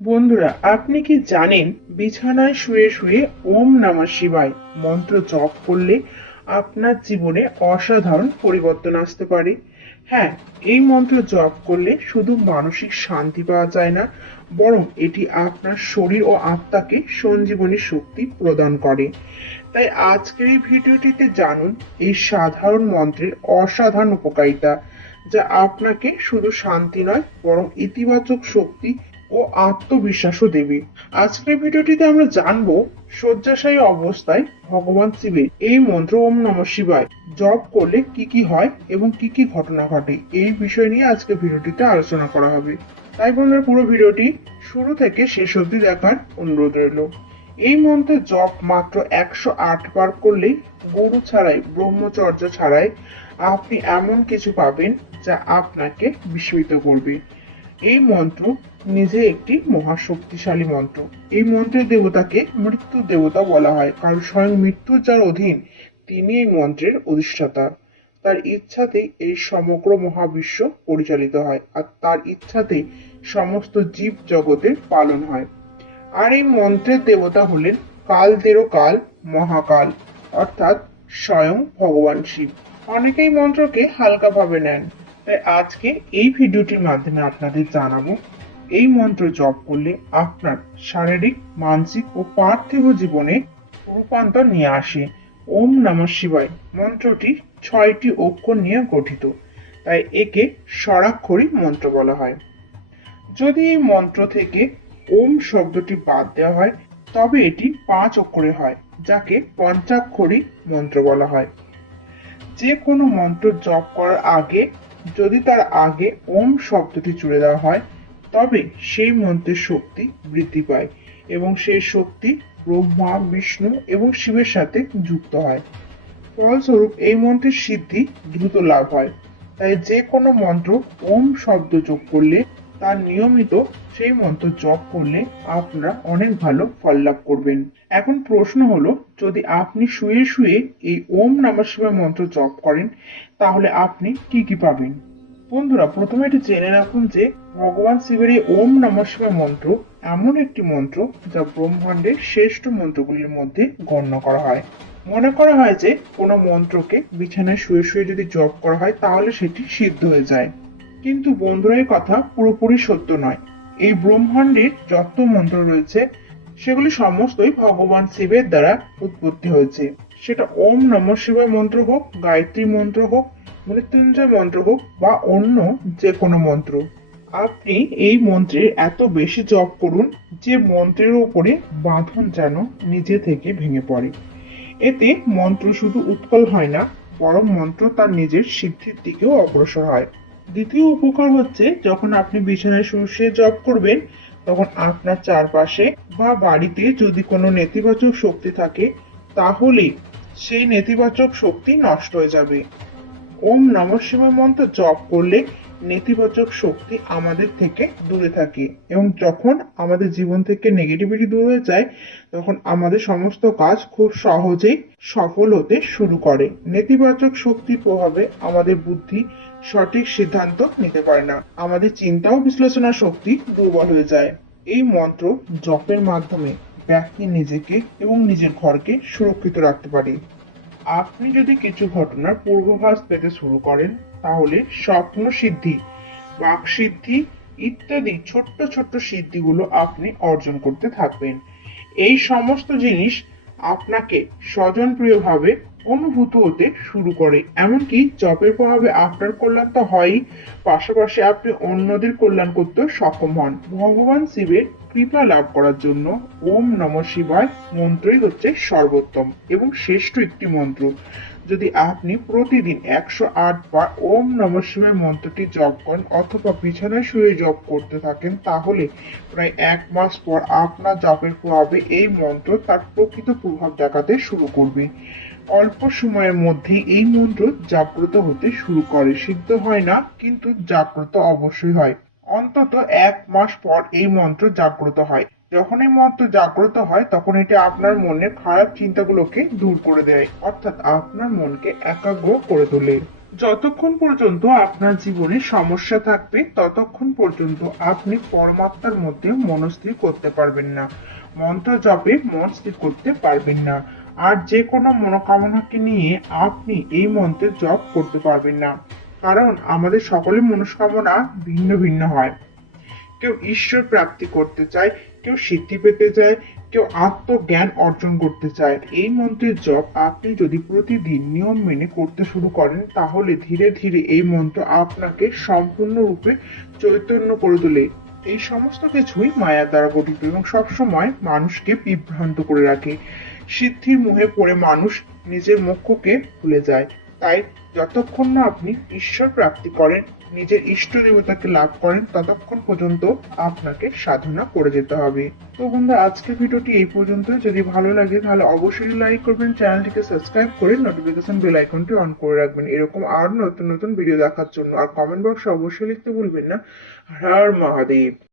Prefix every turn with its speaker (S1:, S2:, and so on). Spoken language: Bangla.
S1: বন্ধুরা, আপনি কি জানেন, বিছানায় শুয়ে শুয়ে ওম নমঃ শিবায় মন্ত্র জপ করলে আপনার জীবনে অসাধারণ পরিবর্তন আসতে পারে? হ্যাঁ এই মন্ত্র জপ করলে শুধু মানসিক শান্তি পাওয়া যায় না, বরং এটি আপনার শরীর ও আত্মাকে সঞ্জীবনী শক্তি প্রদান করে। তাই আজকের এই ভিডিওটিতে জানুন, এই সাধারণ মন্ত্রের অসাধারণ উপকারিতা, যা আপনাকে শুধু শান্তি নয়, বরং ইতিবাচক শক্তি ও আত্মবিশ্বাসও দেবে। আজকের ভিডিওটিতে আমরা জানব শয্যাশায়ী অবস্থায় ভগবান শিবের এই মন্ত্র ওম নম শিবায় জপ করলে কি কি হয় এবং কি কি ঘটনা ঘটে এই বিষয় নিয়ে আজকে ভিডিওটিতে আলোচনা করা হবে। তাই বন্ধুরা, পুরো ভিডিওটি শুরু থেকে শেষ অবধি দেখার অনুরোধ রইল। এই মন্ত্রে জপ মাত্র একশো আট বার করলেই গুরু ছাড়াই, ব্রহ্মচর্য ছাড়াই আপনি এমন কিছু পাবেন যা আপনাকে বিস্মিত করবে। এই মন্ত্র নিজে একটি মহাশক্তিশালী মন্ত্র। এই মন্ত্রের দেবতাকে মৃত্যু দেবতা বলা হয়, কারণ স্বয়ং মৃত্যুর যার অধীন তিনি এই মন্ত্রের অধিষ্ঠাতা। তার ইচ্ছাতেই এই সমগ্র মহাবিশ্ব পরিচালিত হয়, আর তার ইচ্ছাতেই সমস্ত জীব জগতের পালন হয়। আর এই মন্ত্রের দেবতা হলেন কালদেরও কাল মহাকাল, অর্থাৎ স্বয়ং ভগবান শিব। অনেকেই মন্ত্রকে হালকাভাবে নেন। তাই আজকে এই ভিডিওটির মাধ্যমে আপনাদের জানাব, এই মন্ত্র জপ করলে আপনার শারীরিক, মানসিক ও পার্থিব জীবনে রূপান্তর নিয়ে আসে। ওম নমঃ শিবায়। মন্ত্রটি ছয়টি অক্ষর নিয়ে গঠিত, তাই একে স্বরাক্ষরী মন্ত্র বলা হয়। যদি এই মন্ত্র থেকে ওম শব্দটি বাদ দেওয়া হয়, তবে এটি পাঁচ অক্ষরে হয়, যাকে পঞ্চাক্ষরী মন্ত্র বলা হয়। যে কোনো মন্ত্র জপ করার আগে যদি তার আগে ওম শব্দটি জুড়ে দেওয়া হয়, তবে সেই মন্ত্রের শক্তি বৃদ্ধি পায় এবং সেই শক্তি ব্রহ্মা, বিষ্ণু এবং শিবের সাথে যুক্ত হয়। ফলস্বরূপ এই মন্ত্রের সিদ্ধি দ্রুত লাভ হয়। তাই যে কোনো মন্ত্র ওম শব্দ যোগ করলে তার নিয়মিত সেই মন্ত্র জপ করলে আপনারা অনেক ভালো ফল লাভ করবেন। এখন প্রশ্ন হলো, যদি আপনি শুয়ে শুয়ে এই ওম নমঃ শিবায় মন্ত্র জপ করেন, তাহলে আপনি কি কি পাবেন? বন্ধুরা, প্রথমে এটি জেনে রাখুন যে ভগবান শিবের এই ওম নমঃ শিবায় মন্ত্র এমন একটি মন্ত্র যা ব্রহ্মাণ্ডের শ্রেষ্ঠ মন্ত্রগুলির মধ্যে গণ্য করা হয়। মনে করা হয় যে কোনো মন্ত্রকে বিছানায় শুয়ে শুয়ে যদি জপ করা হয়, তাহলে সেটি সিদ্ধ হয়ে যায়। কিন্তু বন্ধুরা কথা পুরোপুরি সত্য নয়। এই ব্রহ্মাণ্ডের যত মন্ত্র রয়েছে, সেগুলি সমস্তই ভগবান শিবের দ্বারা উৎপত্তি হয়েছে। সেটা ওম নমঃ শিবায় মন্ত্র হোক, গায়ত্রী মন্ত্র হোক, মৃত্যুঞ্জয় মন্ত্র হোক বা অন্য যে কোনো মন্ত্র। আপনি এই মন্ত্রের এত বেশি জপ করুন যে মন্ত্রের উপরে বাঁধন যেন নিজে থেকে ভেঙে পড়ে। এতে মন্ত্র শুধু উৎকল হয় না বরং মন্ত্র তার নিজের সিদ্ধির দিকেও অগ্রসর হয়। দ্বিতীয় উপকার হচ্ছে যখন আপনি বিছানায় শুয়ে জপ করবেন, তখন আপনার চারপাশে বা বাড়িতে যদি কোনো নেতিবাচক শক্তি থাকে, তাহলে সেই নেতিবাচক শক্তি নষ্ট হয়ে যাবে। ওম নমঃ শিবায় মন্ত্র জপ করলে নেতিবাচক শক্তি আমাদের থেকে দূরে থাকে এবং যখন আমাদের জীবন থেকে নেগেটিভিটি দূর হয়ে যায়, তখন আমাদের সমস্ত কাজ খুব সহজেই সফল হতে শুরু করে। নেতিবাচক শক্তির প্রভাবে আমাদের বুদ্ধি সঠিক সিদ্ধান্ত নিতে পারে না। আমাদের চিন্তা ও বিশ্লেষণার শক্তি দুর্বল হয়ে যায়। এই মন্ত্র জপের মাধ্যমে ব্যক্তি নিজেকে এবং নিজের ঘরকে সুরক্ষিত রাখতে পারে। আপনি যদি কিছু ঘটনার পূর্বাভাস পেতে শুরু করেন তাহলে স্বপ্ন সিদ্ধি, বাক সিদ্ধি ইত্যাদি ছোট্ট ছোট্ট সিদ্ধিগুলো আপনি অর্জন করতে থাকবেন। এই সমস্ত জিনিস আপনাকে স্বজনপ্রিয়ভাবে অনুভূত হতে শুরু করে। এমনকি জবের প্রভাবে আপনার কল্যাণ তো হয়ই, পাশাপাশি আপনি অন্যদের কল্যাণ করতে সক্ষম হন। ভগবান শিবের কৃপা লাভ করার জন্য ওম নম শিবায় মন্ত্রই হচ্ছে সর্বোত্তম এবং শ্রেষ্ঠ একটি মন্ত্র। যদি আপনি প্রতিদিন একশো আট বার ওম নম শিবায় মন্ত্রটি জপ করেন অথবা বিছানায় শুয়ে জপ করতে থাকেন, তাহলে প্রায় এক মাস পর আপনার জপের প্রভাবে এই মন্ত্র তার প্রকৃত প্রভাব দেখাতে শুরু করবে। অল্প সময়ের মধ্যে এই মন্ত্র জাগ্রত হতে শুরু করে। সিদ্ধ হয় না, কিন্তু জাগ্রত অবশ্যই হয়। অন্তত এক মাস পর এই মন্ত্র জাগ্রত হয়। যখন এই মন্ত্র জাগ্রত হয়, তখন এটি আপনার মনের খারাপ চিন্তাগুলোকে দূর করে দেয়। অর্থাৎ আপনার মনকে একাগ্র করে তোলে। যতক্ষণ পর্যন্ত আপনার জীবনে সমস্যা থাকবে, ততক্ষণ পর্যন্ত আপনি পরমাত্মার মধ্যে মনস্থির করতে পারবেন না। মন্ত্র জপে মন স্থির করতে পারবেন না। আর যে কোনো মনোকামনাকে নিয়ে আপনি এই মন্ত্রের জপ করতে পারবেন না। কারণ আমাদের সকলের মনস্কামনা ভিন্ন ভিন্ন হয়। কেউ ঈশ্বর প্রাপ্তি করতে চায় কেউ সিদ্ধি পেতে চায়, কেউ আত্মজ্ঞান অর্জন করতে চায়। এই মন্ত্রের জপ আপনি যদি প্রতিদিন নিয়ম মেনে করতে শুরু করেন, তাহলে ধীরে ধীরে এই মন্ত্র আপনাকে সম্পূর্ণরূপে চৈতন্য করে তোলে। এই সমস্ত কিছুই মায়ার দ্বারা গঠিত এবং সবসময় মানুষকে বিভ্রান্ত করে রাখে। সিদ্ধির মুহে পড়ে মানুষ নিজের মোক্ষকে ভুলে যায়। তাই যতক্ষণ না আপনি ঈশ্বর প্রাপ্তি করেন, নিজের ইষ্ট দেবতাকে লাভ করেন, ততক্ষণ পর্যন্ত আপনাকে সাধনা করে যেতে হবে। তো বন্ধু আজকের ভিডিওটি এই পর্যন্ত যদি ভালো লাগে, তাহলে অবশ্যই লাইক করবেন, চ্যানেলটিকে সাবস্ক্রাইব করে নোটিফিকেশন বেল আইকনটি অন করে রাখবেন। এরকম আরও নতুন নতুন ভিডিও দেখার জন্য। আর কমেন্ট বক্সে অবশ্যই লিখতে ভুলবেন না। হর মহাদেব।